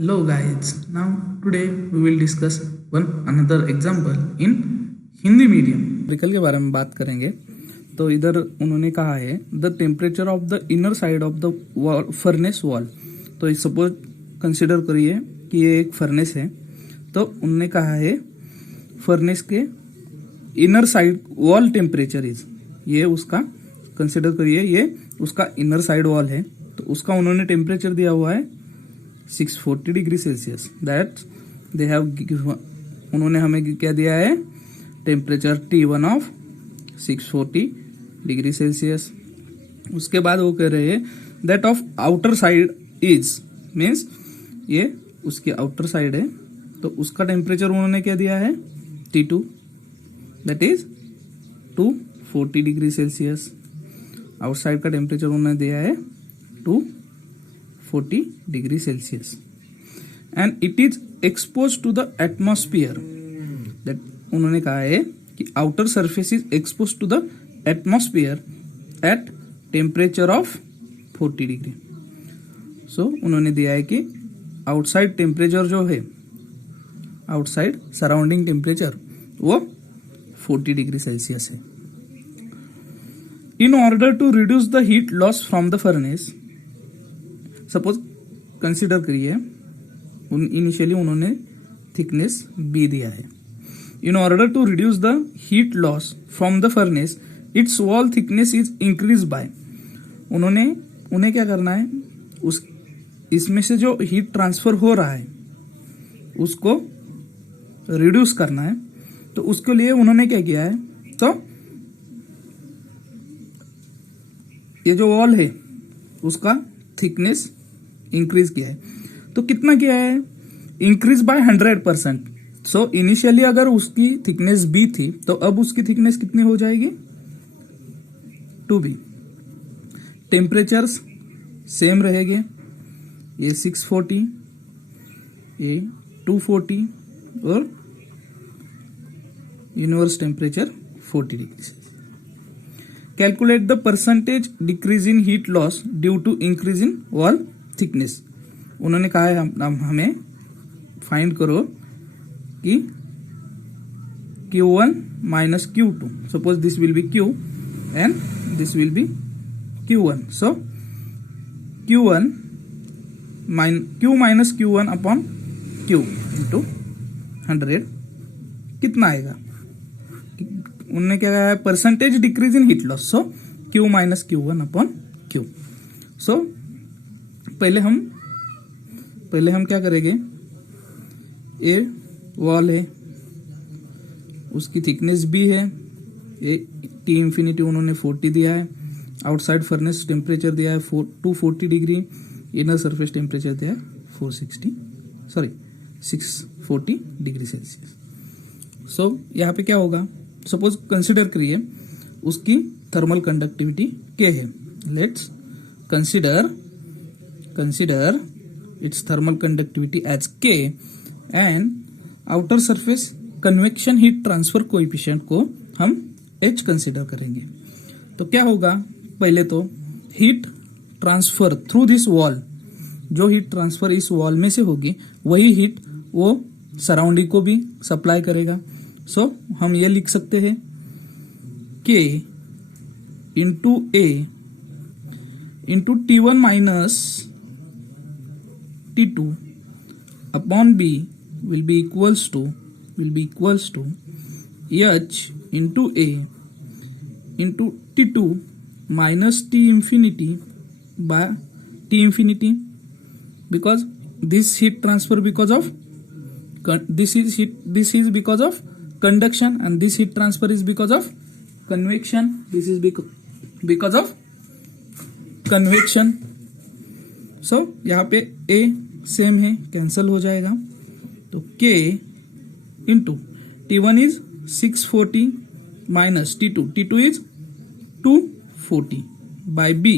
Hello guys, now today we will discuss one another example in Hindi medium numerical के बारे में बात करेंगे। तो इधर उन्होंने कहा है the temperature of the inner side of the furnace wall. तो सपोज कंसिडर करिए कि ये एक फर्नेस है, तो उन्होंने कहा है फर्नेस के inner side wall temperature is, ये उसका कंसिडर करिए, ये उसका इनर साइड वॉल है, तो उसका उन्होंने टेम्परेचर दिया हुआ है 640 degree Celsius. That they have, उन्होंने हमें क्या दिया है, temperature T1 of 640 degree Celsius. उसके बाद वो कह रहे हैं that of outer side is, means ये उसकी आउटर साइड है, तो उसका टेम्परेचर उन्होंने क्या दिया है T2, that is 240 degree Celsius. Outside का टेम्परेचर उन्होंने दिया है 240 degree Celsius and it is expose to the atmosphere. That उन्होंने कहा है कि outer surface is expose to the atmosphere at temperature of 40 degree. So उन्होंने दिया है कि आउटसाइड टेम्परेचर जो है, आउटसाइड सराउंडिंग टेम्परेचर वो 40 डिग्री सेल्सियस है। In order to reduce the heat loss from the furnace, suppose consider करिए initially उन्होंने थिकनेस B दिया है। In order to reduce the heat loss from the furnace its wall thickness is increase by, उन्हें क्या करना है, उस इसमें से जो हीट ट्रांसफर हो रहा है उसको रिड्यूस करना है। तो उसके लिए उन्होंने क्या किया है, तो ये जो वॉल है उसका थिकनेस इंक्रीज किया है। तो कितना किया है, इंक्रीज बाय 100%। सो इनिशियली अगर उसकी थिकनेस B थी, तो अब उसकी थिकनेस कितनी हो जाएगी 2B। टेम्परेचर्स सेम रहेंगे, ये 640, ये 240 और universe temperature 40 degree. Calculate the percentage decrease in heat loss due to increase in wall thickness. उन्होंने कहा है हमें फाइंड करो कि Q1 minus Q2, suppose this will be Q and this will be Q1। So Q1 Q minus Q1 upon Q into 100 कितना आएगा, उन्होंने क्या कहा है, percentage decrease in heat loss, so Q minus Q1 upon Q। So पहले हम क्या करेंगे, ए वॉल है, उसकी थिकनेस B है, ए T इंफिनिटी उन्होंने 40 दिया है, आउटसाइड फर्नेस टेम्परेचर दिया है 240 डिग्री, इनर सरफेस टेम्परेचर दिया है 640 डिग्री सेल्सियस। सो यहाँ पे क्या होगा, सपोज कंसिडर करिए उसकी थर्मल कंडक्टिविटी K है। Let's consider its thermal conductivity as K and outer surface convection heat transfer coefficient को हम H कंसिडर करेंगे। तो क्या होगा, पहले तो heat transfer through this wall, जो हीट ट्रांसफर इस वॉल में से होगी वही हीट वो सराउंडिंग को भी सप्लाई करेगा। सो हम ये लिख सकते हैं K into A into T1 minus T2 upon B will be equals to H into A into T2 minus T infinity by T infinity, because this heat transfer because of this is because of conduction and this heat transfer is because of convection, this is because of convection। so यहाँ पे A same है, cancel हो जाएगा, तो K into T1 is 640 minus T2 is 240 by B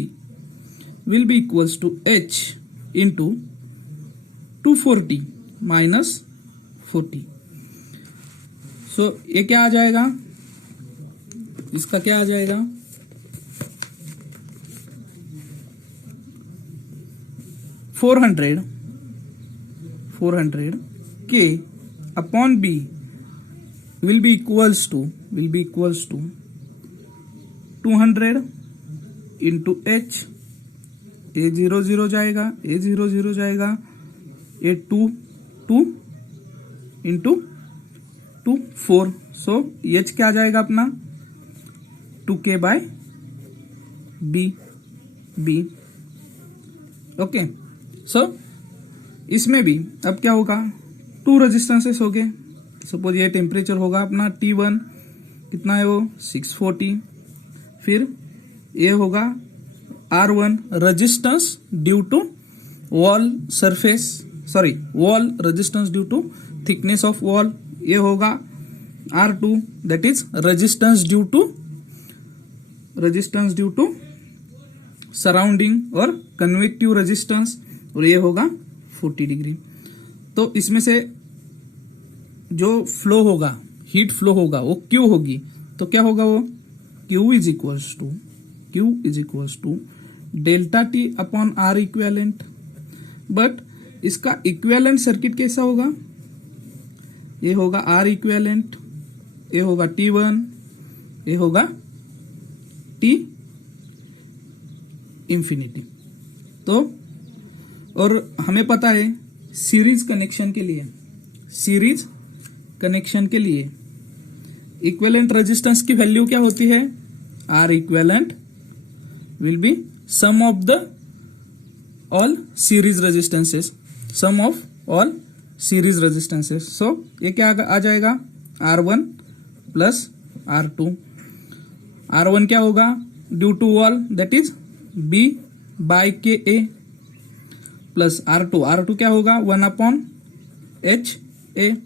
will be equals to H into 240 minus 40। So ये क्या आ जाएगा, इसका क्या आ जाएगा, 400 400 K upon B will be equals to 200 into H, A 0 जाएगा, A 0 जाएगा, A 2 into 2 4, सो H क्या आ जाएगा अपना 2K by B. ओके, सो इसमें भी अब क्या होगा, 2 रेजिस्टेंसेस हो गए. सपोज ये टेम्परेचर होगा अपना T1, कितना है वो 640. फिर ये होगा R1 resistance due to wall resistance due to thickness of wall. ये होगा R2 that is resistance due to surrounding और कन्वेक्टिव रेजिस्टेंस, और ये होगा 40 डिग्री. तो इसमें से जो फ्लो होगा, हीट फ्लो होगा, वो Q होगी. तो क्या होगा वो Q is equals to delta T upon R equivalent. But इसका इक्वेलेंट सर्किट कैसा होगा, ये होगा R इक्वेलेंट, ये होगा T1, ये होगा T इंफिनिटी. तो और हमें पता है सीरीज कनेक्शन के लिए इक्विवेलेंट रेजिस्टेंस की वैल्यू क्या होती है, R equivalent will be sum of the all series resistances. So ये क्या आ जाएगा R1 प्लस R2. R1 क्या होगा due to wall that is B by KA plus R2 क्या होगा 1 अपॉन HA.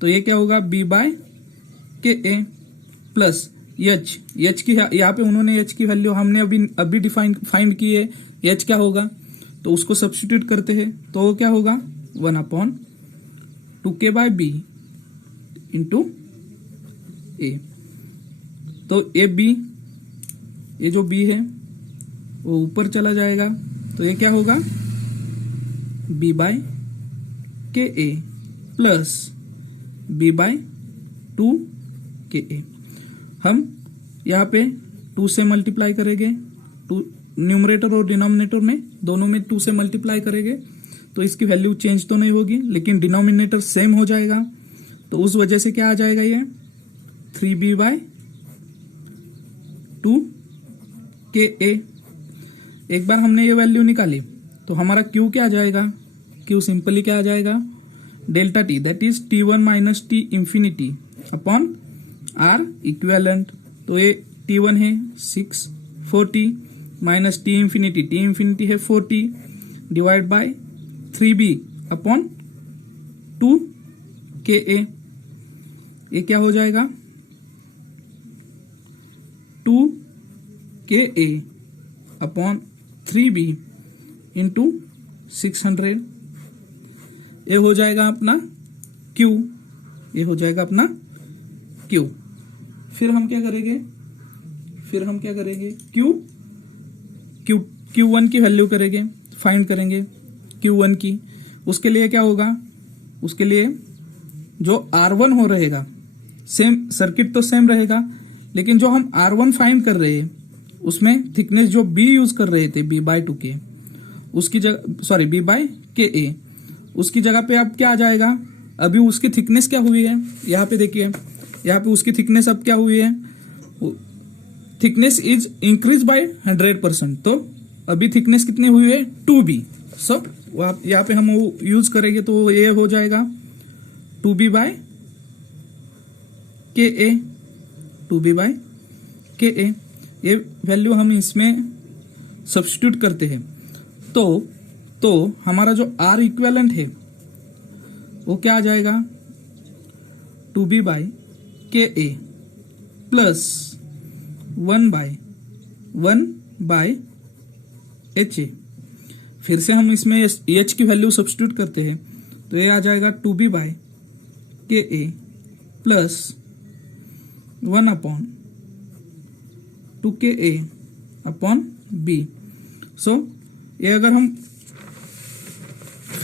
तो ये क्या होगा B by KA plus H की यहाँ पे उन्होंने H की वैल्यू हमने अभी फाइंड की है. H क्या होगा, तो उसको सब्स्टिट्यूट करते हैं, तो वो क्या होगा 1 upon 2K by B into A. तो ये जो B है वो ऊपर चला जाएगा, तो ये क्या होगा B by KA plus B by 2KA. हम यहाँ पे 2 से मल्टीप्लाई करेंगे, न्यूमरेटर और डिनोमिनेटर में दोनों में 2 से मल्टीप्लाई करेंगे, तो इसकी वैल्यू चेंज तो नहीं होगी, लेकिन डिनोमिनेटर सेम हो जाएगा. तो उस वजह से क्या आ जाएगा, ये 3B बाय 2KA. एक बार हमने ये वैल्यू निकाली तो हमारा Q क्या आ जाएगा, Q सिंपली क्या आ जाएगा delta T that is T1 minus T infinity upon R equivalent. तो ये T1 है 640 माइनस T इंफिनिटी है 40 divide by 3B upon 2KA. ये क्या हो जाएगा 2KA अपॉन 3B इंटू 600. ये हो जाएगा अपना Q. फिर हम क्या करेंगे Q1 की वैल्यू करेंगे, फाइंड करेंगे Q1 की. उसके लिए क्या होगा, उसके लिए जो R1 हो रहेगा, सेम सर्किट तो सेम रहेगा, लेकिन जो हम R1 फाइंड कर रहे हैं उसमें थिकनेस जो B यूज कर रहे थे B बाय 2K, उसकी जगह B बाय KA, उसकी जगह पे अब क्या आ जाएगा, अभी उसकी थिकनेस क्या हुई है, यहाँ पे देखिए, यहाँ पे उसकी थिकनेस अब क्या हुई है, थिकनेस इज इंक्रीज बाय 100%. तो अभी थिकनेस कितनी हुई है 2B. सो यहाँ पे हम यूज करेंगे तो ये हो जाएगा 2B बाय KA. ये वैल्यू हम इसमें सब्स्टिट्यूट करते हैं, तो हमारा जो R इक्विवेलेंट है वो क्या आ जाएगा 2B by KA plus 1 by HA. फिर से हम इसमें H की वैल्यू सब्स्टिट्यूट करते हैं, तो ये आ जाएगा 2B by KA plus 1 upon 2KA upon B. So ये अगर हम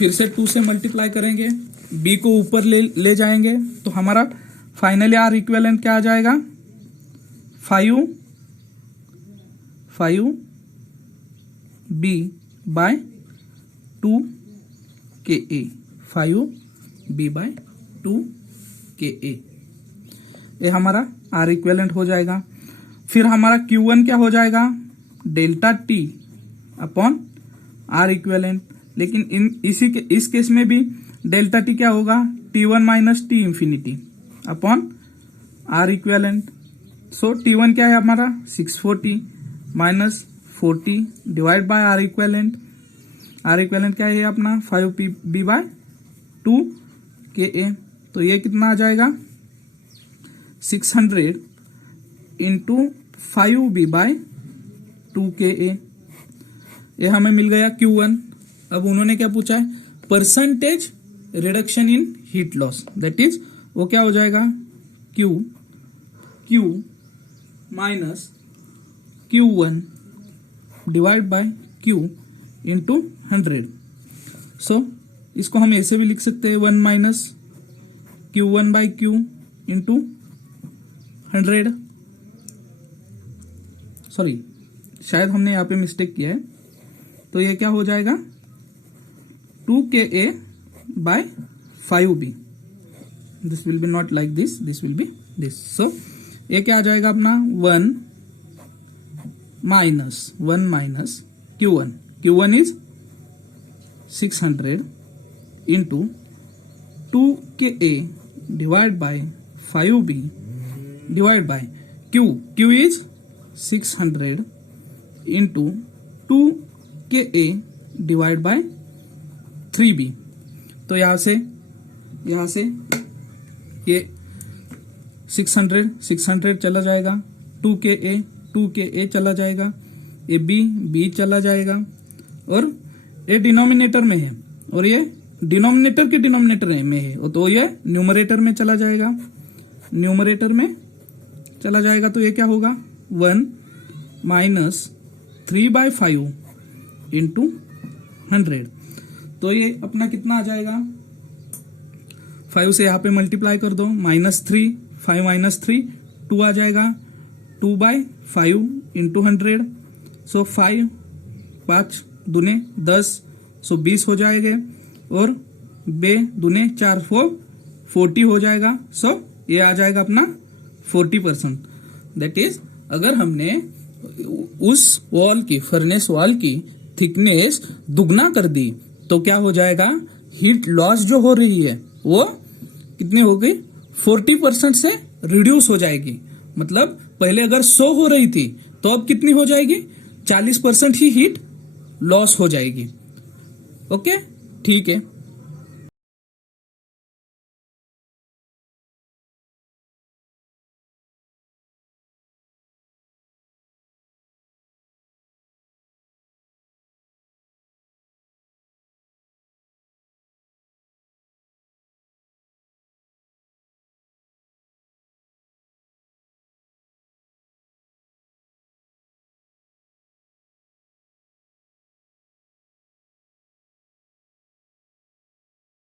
फिर से 2 से मल्टीप्लाई करेंगे, बी को ऊपर ले जाएंगे, तो हमारा फाइनली आर इक्विवेलेंट क्या आ जाएगा, 5 बी बाय 2 के ए, 5 बी बाय 2 के ए, ये हमारा आर इक्विवेलेंट हो जाएगा। फिर हमारा Q1 क्या हो जाएगा, delta T upon R equivalent, लेकिन इस केस में भी डेल्टा टी क्या होगा, T1 minus T infinity upon R equivalent. So T1 क्या है हमारा 640 minus 40 divide by R equivalent. R equivalent क्या है अपना 5 बी बाय 2 के ए, तो ये कितना आ जाएगा 600 इंटू 5 बी बाय 2 के ए, ये हमें मिल गया Q1। अब उन्होंने क्या पूछा है, percentage reduction in heat loss, that is वो क्या हो जाएगा Q minus Q1 divide by Q into 100। So इसको हम ऐसे भी लिख सकते हैं 1 minus Q1 by Q into 100। Sorry, शायद हमने यहाँ पे मिस्टेक किया है, तो ये क्या हो जाएगा 2Ka by 5B, this will be not like this, this will be this. So ये क्या आ जाएगा अपना 1 minus Q1 is 600 into 2Ka divide by 5B divide by Q is 600 into 2Ka divide by 3B। तो यहां से ये 600 चला जाएगा, 2Ka चला जाएगा, ये B चला जाएगा, और ये डिनोमिनेटर में है और ये डिनोमिनेटर के डिनोमिनेटर में है, तो ये न्यूमरेटर में चला जाएगा, तो ये क्या होगा 1 माइनस 3/5 इंटू 100। तो ये अपना कितना आ जाएगा, 5 से यहाँ पे मल्टीप्लाई कर दो, -3 5 माइनस 3 2 आ जाएगा, 2/5 इंटू 100। सो 5 दूने 10, सो 20 हो जाएंगे, और बे दूने 4 40 हो जाएगा। सो ये आ जाएगा अपना 40%। दैट इज अगर हमने उस वॉल की, फर्नेस वॉल की थिकनेस दुगना कर दी तो क्या हो जाएगा, हीट लॉस जो हो रही है वो कितनी हो गई, 40% से रिड्यूस हो जाएगी। मतलब पहले अगर 100 हो रही थी तो अब कितनी हो जाएगी, 40% ही हीट लॉस हो जाएगी। ओके, ठीक है।